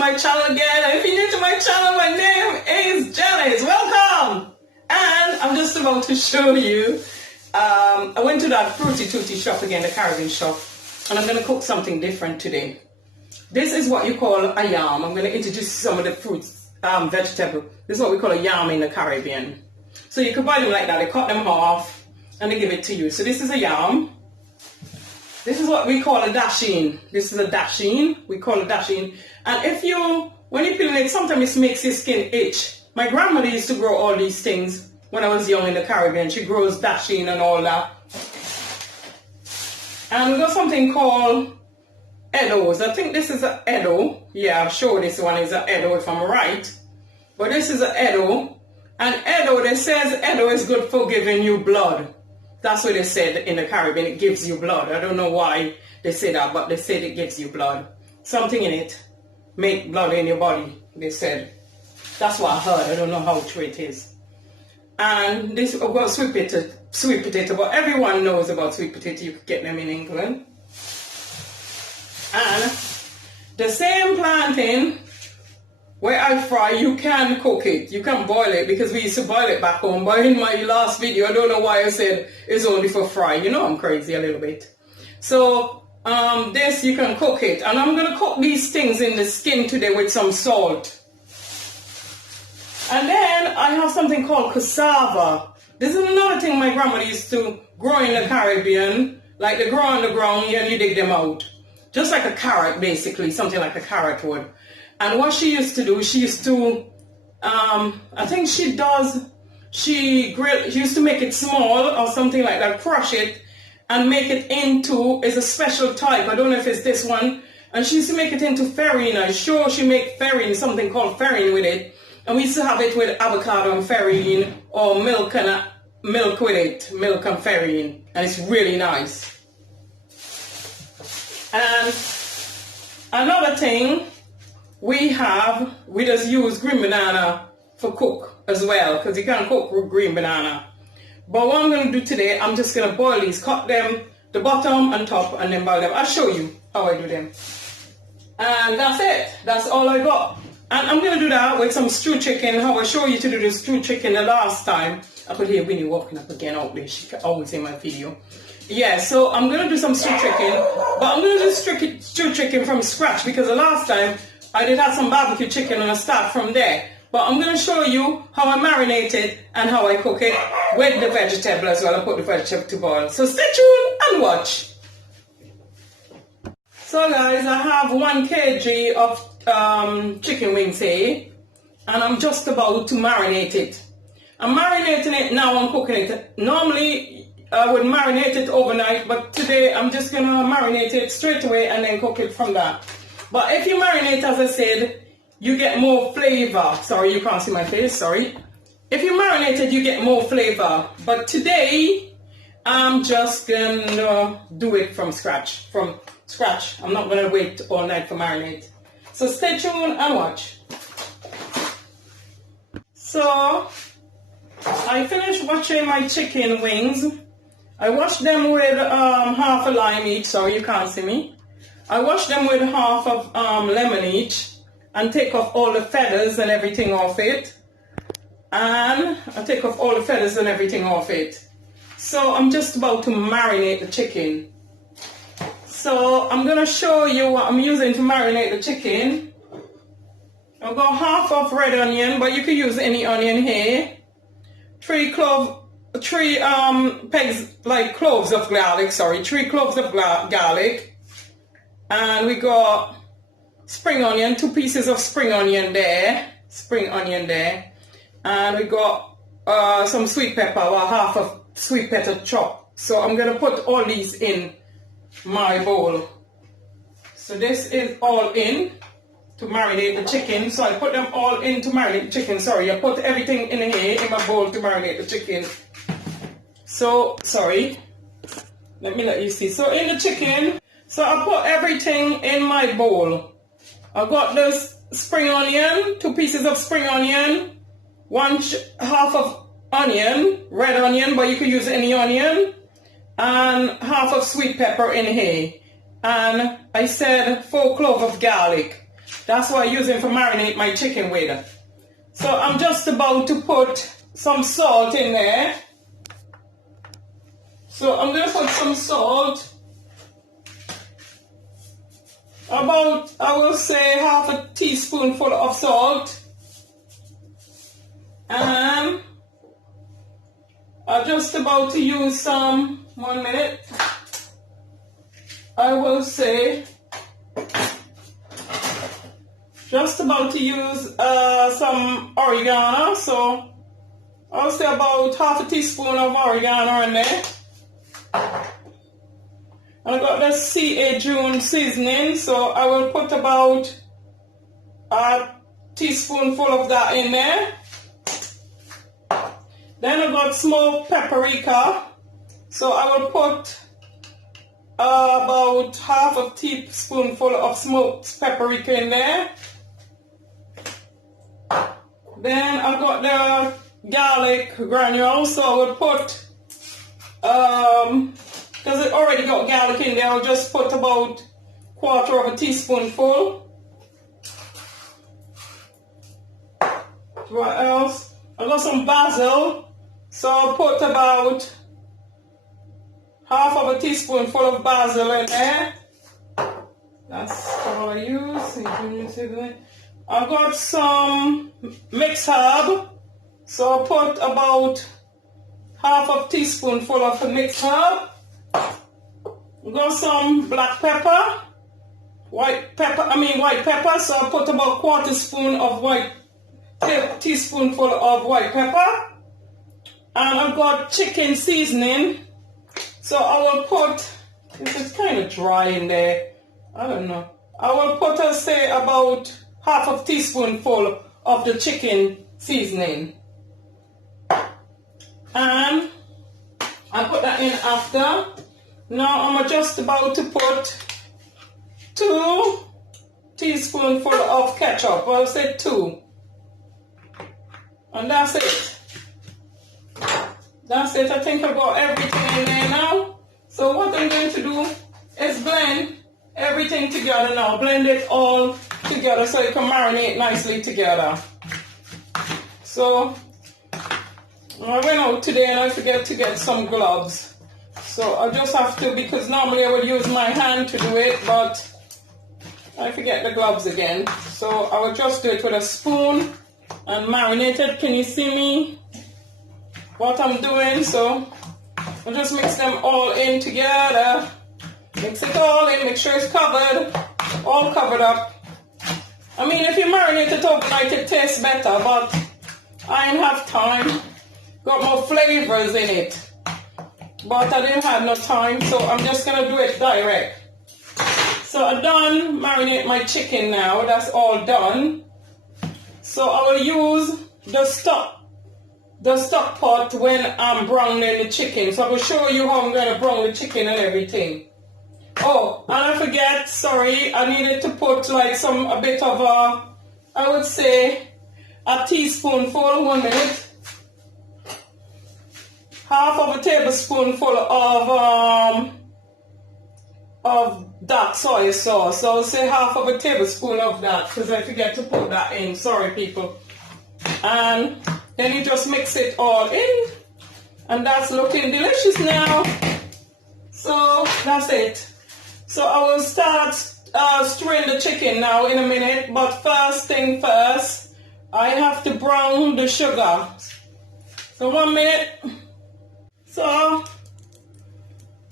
my channel again. And if you're new to my channel, my name is Janice. Welcome! And I'm just about to show you, I went to that Fruity Tooty shop again, the Caribbean shop, and I'm going to cook something different today. This is what you call a yam. I'm going to introduce some of the fruits, vegetable. This is what we call a yam in the Caribbean. So you can buy them like that. They cut them off and they give it to you. So this is a yam. This is what we call a dasheen. This is a dasheen. We call it dasheen. And when you peel it, sometimes it makes your skin itch. My grandmother used to grow all these things when I was young in the Caribbean. She grows dasheen and all that. And we got something called Edos. I think this is an Edo. Yeah, I'm sure this one is an Edo if I'm right. But this is an Edo. And Edo, they says Edo is good for giving you blood. That's what they said in the Caribbean, it gives you blood. I don't know why they say that, but they said it gives you blood. Something in it make blood in your body, they said. That's what I heard. I don't know how true it is. And this, I've got sweet potato, but everyone knows about sweet potato. You could get them in England. And the same plantain where I fry, you can cook it. You can boil it because we used to boil it back home. But in my last video, I don't know why I said it's only for fry. You know I'm crazy a little bit. So this, you can cook it. And I'm going to cook these things in the skin today with some salt. And then I have something called cassava. This is another thing my grandmother used to grow in the Caribbean. Like they grow on the ground and you dig them out. Just like a carrot, basically. Something like a carrot would. And what she used to do, she used to, I think she used to make it small or something like that, crush it and make it into, it's a special type, I don't know if it's this one, and she used to make it into farine. I'm sure she make farine, something called farine with it, and we used to have it with avocado and farine or milk with it, milk and farine, and it's really nice. And another thing, we just use green banana for cook as well, because you can't cook with green banana. But what I'm going to do today, I'm just going to boil these, cut them, the bottom and top, and then boil them. I'll show you how I do them. And that's it. That's all I got. And I'm going to do that with some stewed chicken, how I showed you to do the stewed chicken the last time. I could hear Winnie walking up again out there. She always in my video. Yeah, so I'm going to do some stewed chicken, but I'm going to do stewed chicken from scratch because the last time I did have some barbecue chicken and I start from there. But I'm going to show you how I marinate it and how I cook it with the vegetable as well. I put the vegetable to boil. So stay tuned and watch. So guys, I have 1 kg of chicken wings here. And I'm just about to marinate it. I'm marinating it now, I'm cooking it. Normally I would marinate it overnight, but today I'm just going to marinate it straight away and then cook it from that. But if you marinate, as I said, you get more flavor. Sorry, you can't see my face, sorry. If you marinate it, you get more flavor. But today, I'm just gonna do it from scratch. I'm not gonna wait all night for marinate. So stay tuned and watch. So, I finished washing my chicken wings. I washed them with half a lime each. Sorry, you can't see me. I wash them with half of lemon each and take off all the feathers and everything off it. And I take off all the feathers and everything off it. So I'm just about to marinate the chicken. So I'm going to show you what I'm using to marinate the chicken. I've got half of red onion, but you can use any onion here. 3 pegs, like cloves of garlic, 3 cloves of garlic. And we got spring onion, 2 pieces of spring onion there. And we got some sweet pepper, or half of sweet pepper chopped. So I'm going to put all these in my bowl. So this is all in to marinate the chicken. So I put them all in to marinate the chicken. Sorry, I put everything in here in my bowl to marinate the chicken. So, sorry. Let me let you see. So in the chicken, so I put everything in my bowl. I got this spring onion, 2 pieces of spring onion, half of onion, red onion, but you could use any onion, and half of sweet pepper in here. And I said 4 cloves of garlic. That's what I'm using for marinate my chicken with. So I'm just about to put some salt in there. So I'm going to put some salt. About, I will say, half a teaspoonful of salt. And I'm just about to use some, 1 minute. I will say, just about to use some oregano. So I'll say about half a teaspoon of oregano in there. I got the C A Jun seasoning, so I will put about a teaspoonful of that in there. Then I got smoked paprika, so I will put about half a teaspoonful of smoked paprika in there. Then I got the garlic granules, so I will put because it already got garlic in there, I'll just put about 1/4 of a teaspoonful. What else? I got some basil, so I'll put about half of a teaspoonful of basil in there. That's all I use. I've got some mixed herb, so I'll put about half a teaspoonful of the mixed herb. Got some black pepper, white pepper, so I'll put about 1/4 spoon of teaspoonful of white pepper. And I've got chicken seasoning, so I will put, this is kind of dry in there, I don't know. I will put, say, about half a teaspoonful of the chicken seasoning. And I put that in after. Now I'm just about to put 2 teaspoonful of ketchup. I'll say 2. And that's it. That's it. I think I've got everything in there now. So what I'm going to do is blend everything together now. Blend it all together so it can marinate nicely together. So I went out today and I forgot to get some gloves. So I just have to, because normally I would use my hand to do it, but I forget the gloves again. So I will just do it with a spoon and marinate it. Can you see me? What I'm doing? So I'll just mix them all in together. Mix it all in, make sure it's covered, all covered up. I mean, if you marinate it overnight, it tastes better, but I ain't have time. Got more flavors in it. But I didn't have no time, so I'm just going to do it direct. So I'm done marinate my chicken now. That's all done. So I will use the stock pot when I'm browning the chicken. So I will show you how I'm going to brown the chicken and everything. Oh, and I forget, sorry, I needed to put like a bit of I would say a teaspoonful, 1 minute. Half of a tablespoonful of dark soy sauce. So I'll say half of a tablespoon of that because I forget to put that in. Sorry, people. And then you just mix it all in. And that's looking delicious now. So that's it. So I will start stirring the chicken now in a minute. But first thing first, I have to brown the sugar. So 1 minute. So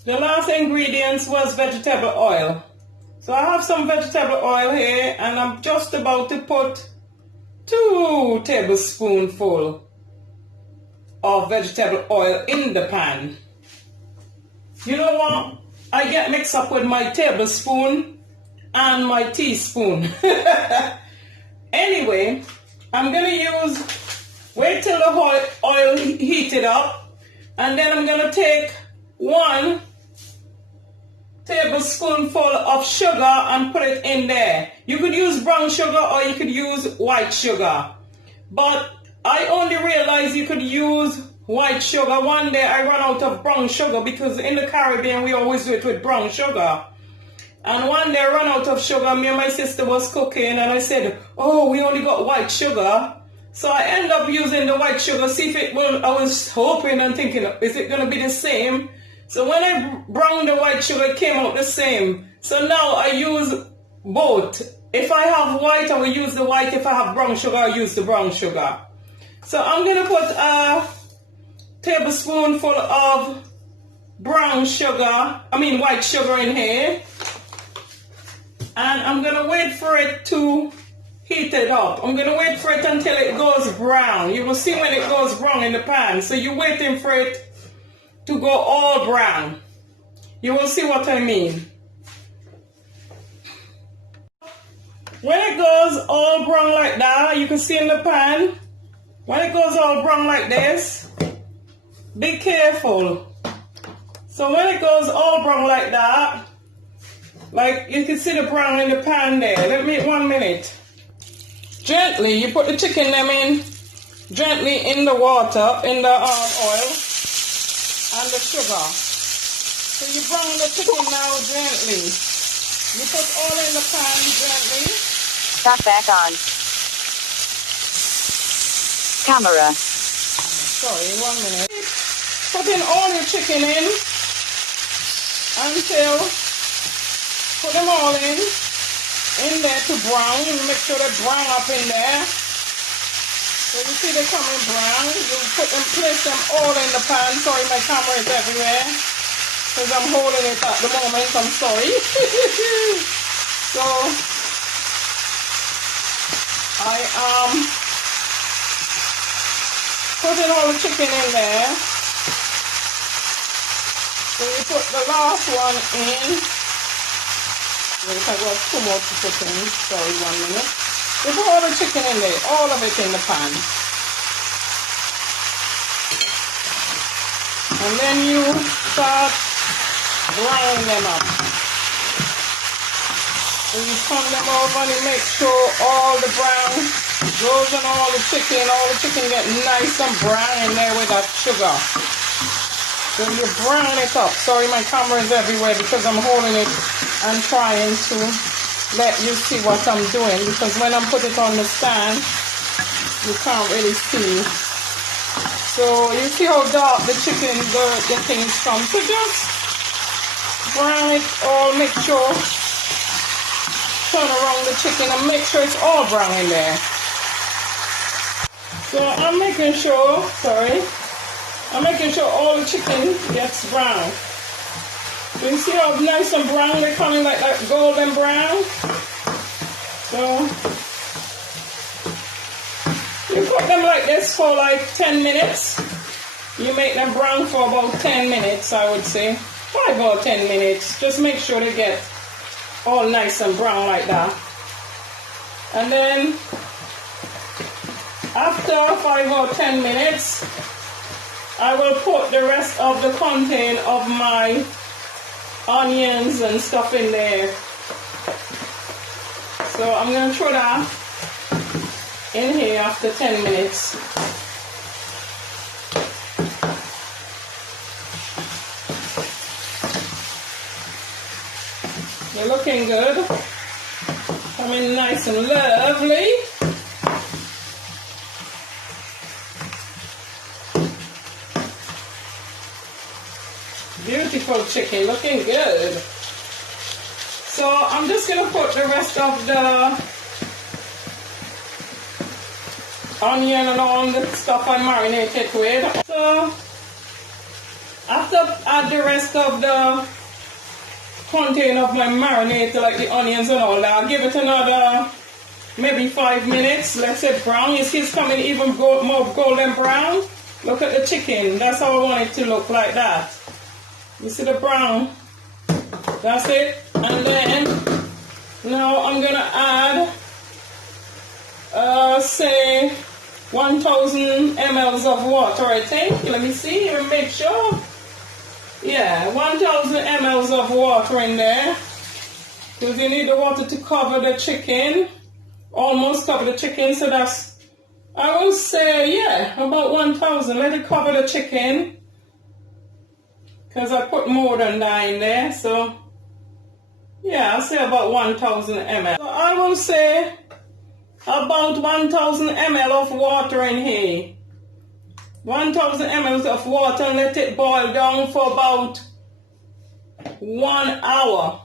the last ingredients was vegetable oil. So I have some vegetable oil here and I'm just about to put 2 tablespoonfuls of vegetable oil in the pan. You know what? I get mixed up with my tablespoon and my teaspoon. Anyway, I'm going to wait till the oil heated up. And then I'm going to take 1 tablespoonful of sugar and put it in there. You could use brown sugar or you could use white sugar. But I only realized you could use white sugar. One day I ran out of brown sugar because in the Caribbean we always do it with brown sugar. And one day I ran out of sugar. Me and my sister was cooking, and I said, oh, we only got white sugar. So I end up using the white sugar, see if it will. I was hoping and thinking, is it going to be the same? So when I browned the white sugar, it came out the same. So now I use both. If I have white, I will use the white. If I have brown sugar, I use the brown sugar. So I'm going to put a tablespoonful of white sugar in here. And I'm going to wait for it to heat it up. I'm going to wait for it until it goes brown. You will see when it goes brown in the pan. So you're waiting for it to go all brown. You will see what I mean. When it goes all brown like that, you can see in the pan, when it goes all brown like this, be careful. So when it goes all brown like that, like you can see the brown in the pan there. Let me 1 minute. Gently, you put the chicken them in, gently in the water, in the oil, and the sugar. So you brown the chicken now gently. You put all in the pan gently. Got back on. Camera. Sorry, 1 minute. Putting all your chicken in until, put them all in there to brown. You make sure they brown up in there. So you see they're coming brown. You place them all in the pan. Sorry, my camera is everywhere because I'm holding it at the moment. I'm sorry. So I am putting all the chicken in there. So you put the last one in. Wait, I got 2 more to put in. Sorry, 1 minute. You put all the chicken in there, all of it in the pan. And then you start browning them up. So you turn them over and you make sure all the brown goes on all the chicken get nice and brown in there with that sugar. So you brown it up. Sorry, my camera is everywhere because I'm holding it and trying to let you see what I'm doing, because when I put it on the stand, you can't really see. So you see how dark the chicken, the things come. So just brown it all, make sure, turn around the chicken and make sure it's all brown in there. So I'm making sure all the chicken gets brown. So you see how nice and brown they're coming, like golden brown. So you cook them like this for like 10 minutes. You make them brown for about 10 minutes, I would say. 5 or 10 minutes. Just make sure they get all nice and brown like that. And then after 5 or 10 minutes, I will put the rest of the content of my onions and stuff in there. So I'm going to throw that in here after 10 minutes. They're looking good. Coming nice and lovely. Beautiful chicken, looking good. So I'm just going to put the rest of the onion and all the stuff I marinated with. So after I add the rest of the content of my marinade, like the onions and all that, I'll give it another maybe 5 minutes. Let's say brown. You see it's coming even more golden brown. Look at the chicken. That's how I want it to look, like that. You see the brown? That's it. And then now I'm gonna add say 1000 ml of water, I think. Let me see and make sure. Yeah, 1000 ml of water in there, because you need the water to cover the chicken, almost cover the chicken. So that's, I will say, yeah, about 1000. Let it cover the chicken, because I put more than that in there. So Yeah, I say about 1000 ml. So I will say about 1000 ml of water in here. 1000 ml of water, and let it boil down for about 1 hour.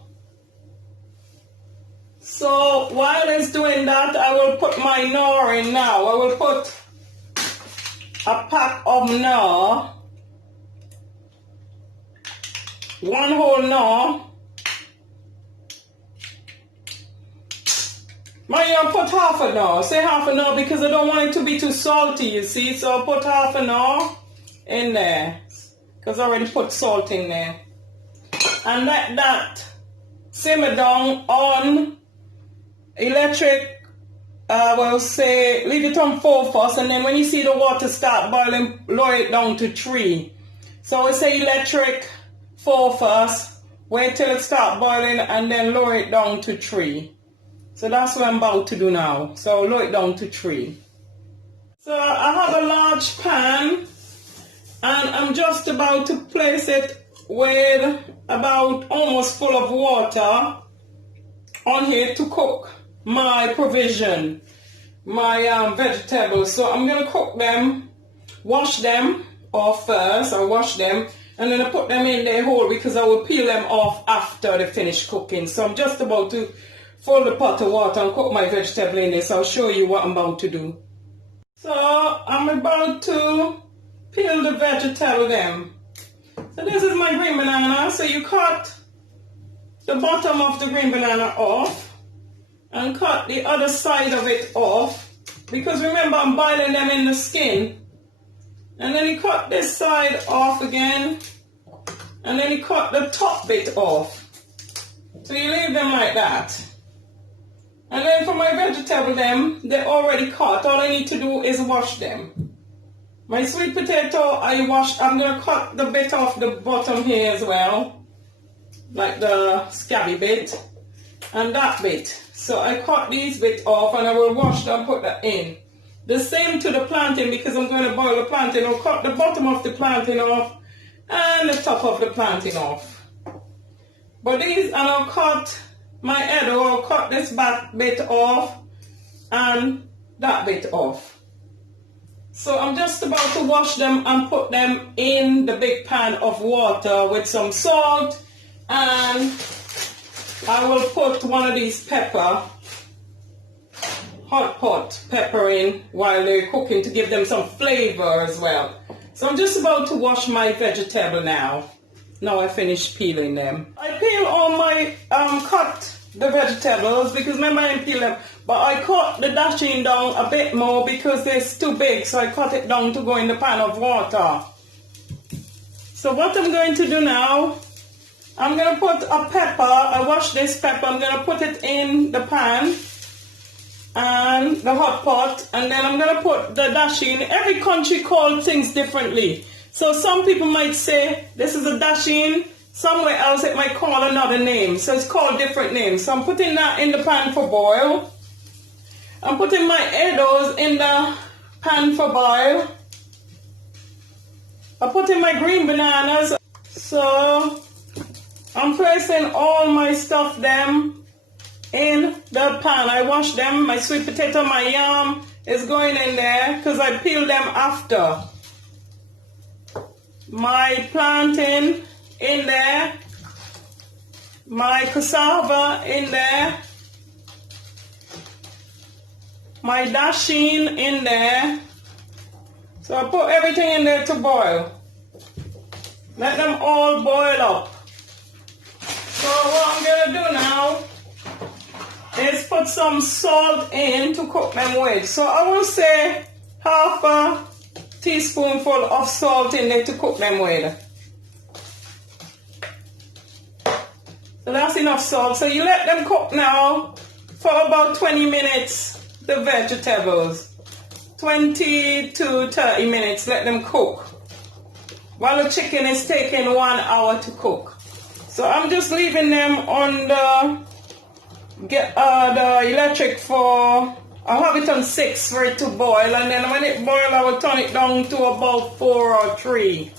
So while it's doing that, I will put my knorr in now. I will put a pack of knorr, 1 whole knorr. I'll put half a knorr. Say half a knorr because I don't want it to be too salty, you see. So I'll put half a knorr in there because I already put salt in there. And let that simmer down on electric. We'll say leave it on 4 first, and then when you see the water start boiling, lower it down to 3. So we say electric 4 first, wait till it start boiling, and then lower it down to 3. So that's what I'm about to do now. So lower it down to 3. So I have a large pan, and I'm just about to place it with about almost full of water on here to cook my provision, my vegetables. So I'm going to cook them, wash them off first. I wash them, and then I put them in their hole because I will peel them off after they finish cooking. So I'm just about to fill the pot of water and cook my vegetable in this. I'll show you what I'm about to do. So I'm about to peel the vegetable then. So this is my green banana. So you cut the bottom of the green banana off and cut the other side of it off, because remember I'm boiling them in the skin. And then you cut this side off again, and then you cut the top bit off. So you leave them like that. And then for my vegetable them, they're already cut. All I need to do is wash them. My sweet potato I washed. I'm going to cut the bit off the bottom here as well, like the scabby bit and that bit. So I cut these bits off, and I will wash them and put that in. The same to the plantain, because I'm going to boil the plantain. I'll cut the bottom of the plantain off and the top of the plantain off. But these, and I'll cut my head, or I'll cut this back bit off and that bit off. So I'm just about to wash them and put them in the big pan of water with some salt, and I will put one of these hot pot pepper in while they're cooking to give them some flavor as well. So I'm just about to wash my vegetable now. Now I finished peeling them. I peel all my, cut the vegetables, because remember I didn't peel them, but I cut the dasheen down a bit more because it's too big, so I cut it down to go in the pan of water. So what I'm going to do now, I'm going to put a pepper. I washed this pepper. I'm going to put it in the pan and the hot pot, and then I'm going to put the dasheen. Every country calls things differently. So some people might say this is a dasheen. Somewhere else it might call another name. So it's called different names. So I'm putting that in the pan for boil. I'm putting my eggs in the pan for boil. I'm putting my green bananas. So I'm placing all my stuff them in the pan. I wash them. My sweet potato, my yam is going in there because I peeled them after. My plantain in there. My cassava in there. My dasheen in there. So I put everything in there to boil. Let them all boil up. So what I'm going to do now is put some salt in to cook them with. So I will say half a teaspoonful of salt in there to cook them with. So that's enough salt. So you let them cook now for about 20 minutes, the vegetables. 20 to 30 minutes, let them cook. While the chicken is taking 1 hour to cook. So I'm just leaving them on the electric for, I'll have it on 6 for it to boil, and then when it boils I will turn it down to about 4 or 3.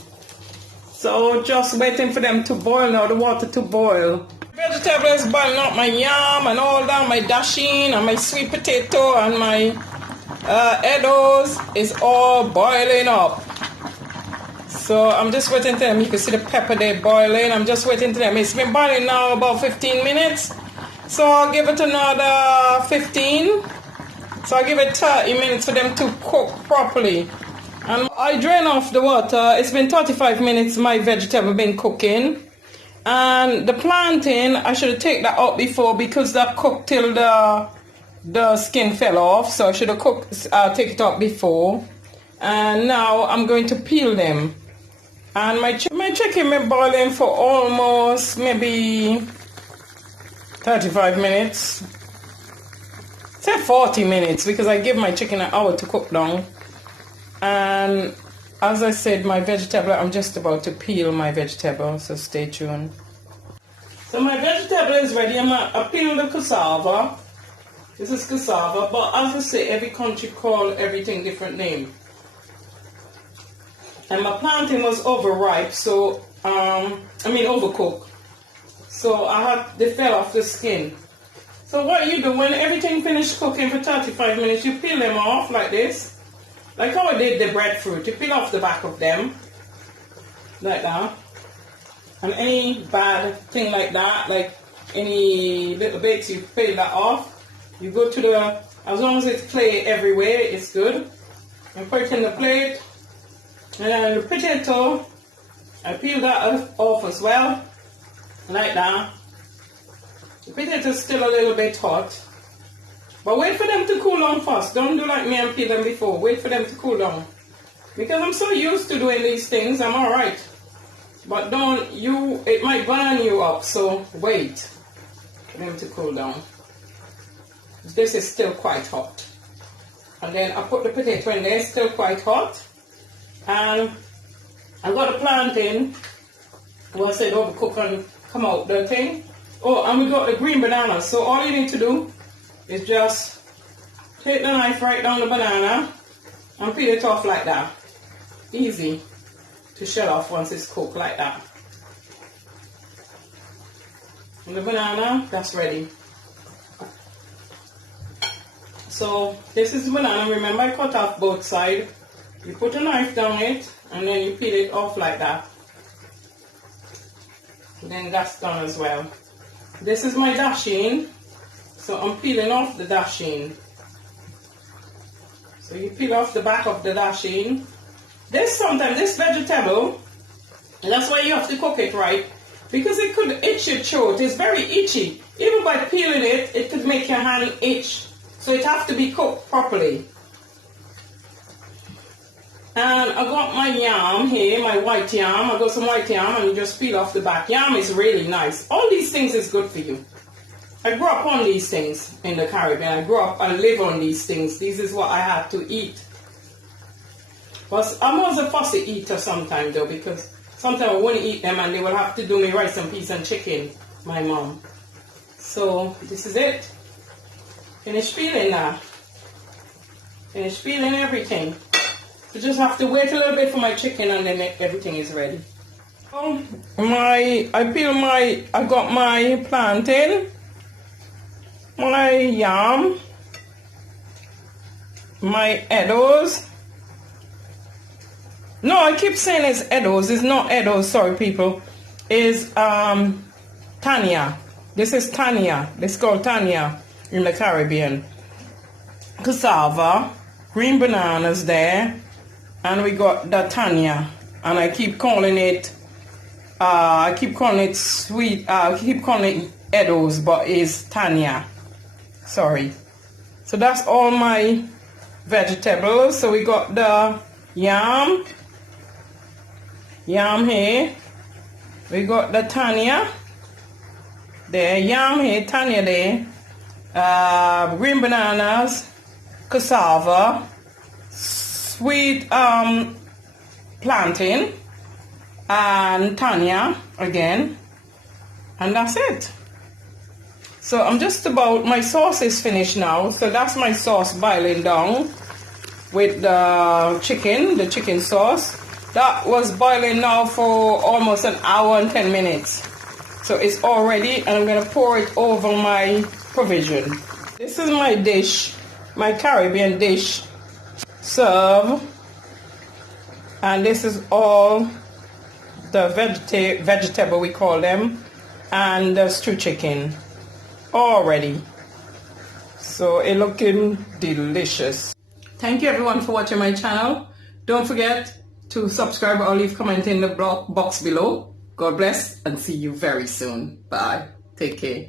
So just waiting for them to boil now, the water to boil. Vegetable is boiling up, my yam and all that, my dasheen and my sweet potato and my eddos is all boiling up. So I'm just waiting to them. You can see the pepper there boiling. I'm just waiting to them. It's been boiling now about 15 minutes. So I'll give it another 15. So I'll give it 30 minutes for them to cook properly. And I drain off the water. It's been 35 minutes my vegetable been cooking. And the plantain, I should have taken that out before because that cooked till the skin fell off. So I should have take it out before. And now I'm going to peel them. And my chicken been boiling for almost maybe 35 minutes. Say 40 minutes because I give my chicken an hour to cook down. And as I said, my vegetable, I'm just about to peel my vegetable, so stay tuned. So my vegetable is ready. I peel the cassava. This is cassava, but as I say, every country call everything different name. And my plantain was overripe, so overcooked. So they fell off the skin. So what you do when everything finished cooking for 35 minutes, you peel them off like this. Like how I did the breadfruit. You peel off the back of them. Like that. And any bad thing like that, like any little bits, you peel that off. You go to as long as it's clay everywhere, it's good. And put it in the plate. And the potato, I peel that off as well, like that. The potato is still a little bit hot, but wait for them to cool down first. Don't do like me and peel them before. Wait for them to cool down. Because I'm so used to doing these things, I'm alright. But it might burn you up, so wait for them to cool down. This is still quite hot. And then I put the potato in there, still quite hot. And I got a plantain, who I said overcook and come out the thing. Oh, and we got the green banana. So all you need to do is just take the knife right down the banana and peel it off like that. Easy to shell off once it's cooked like that. And the banana, that's ready. So this is the banana. Remember I cut off both sides. You put a knife down it and then you peel it off like that. And then that's done as well. This is my dasheen. So I'm peeling off the dasheen. So you peel off the back of the dasheen. Sometimes this vegetable, that's why you have to cook it right, because it could itch your throat. It's very itchy. Even by peeling it, it could make your hand itch. So it has to be cooked properly. And I got my yam here, my white yam. I got some white yam and you just peel off the back. Yam is really nice. All these things is good for you. I grew up on these things in the Caribbean. I grew up and live on these things. This is what I had to eat. But I'm always a fussy eater sometimes though, because sometimes I wouldn't eat them and they will have to do me rice and peas and chicken, my mom. So this is it. Finish peeling now. Finish peeling everything. You just have to wait a little bit for my chicken and then everything is ready. So I got my plantain, my yam, my eddos. No, I keep saying it's eddos. It's not eddos, sorry people. It's Tanya. This is Tanya. This is called Tanya in the Caribbean. Cassava, green bananas there. And we got the Tanya, and I keep calling it sweet, I keep calling it eddos, but it's Tanya. Sorry. So that's all my vegetables. So we got the yam here. We got the Tanya there, yam here, Tanya there, green bananas, cassava, sweet plantain, and Tanya again, and that's it. So I'm just about, my sauce is finished now, so that's my sauce boiling down with the chicken sauce. That was boiling now for almost an hour and 10 minutes. So it's all ready, and I'm gonna pour it over my provision. This is my dish, my Caribbean dish. Serve. And this is all the vegetable, we call them, and the stew chicken, all ready. So it's looking delicious. Thank you everyone for watching my channel. Don't forget to subscribe or leave comment in the box below. God bless and see you very soon. Bye. Take care.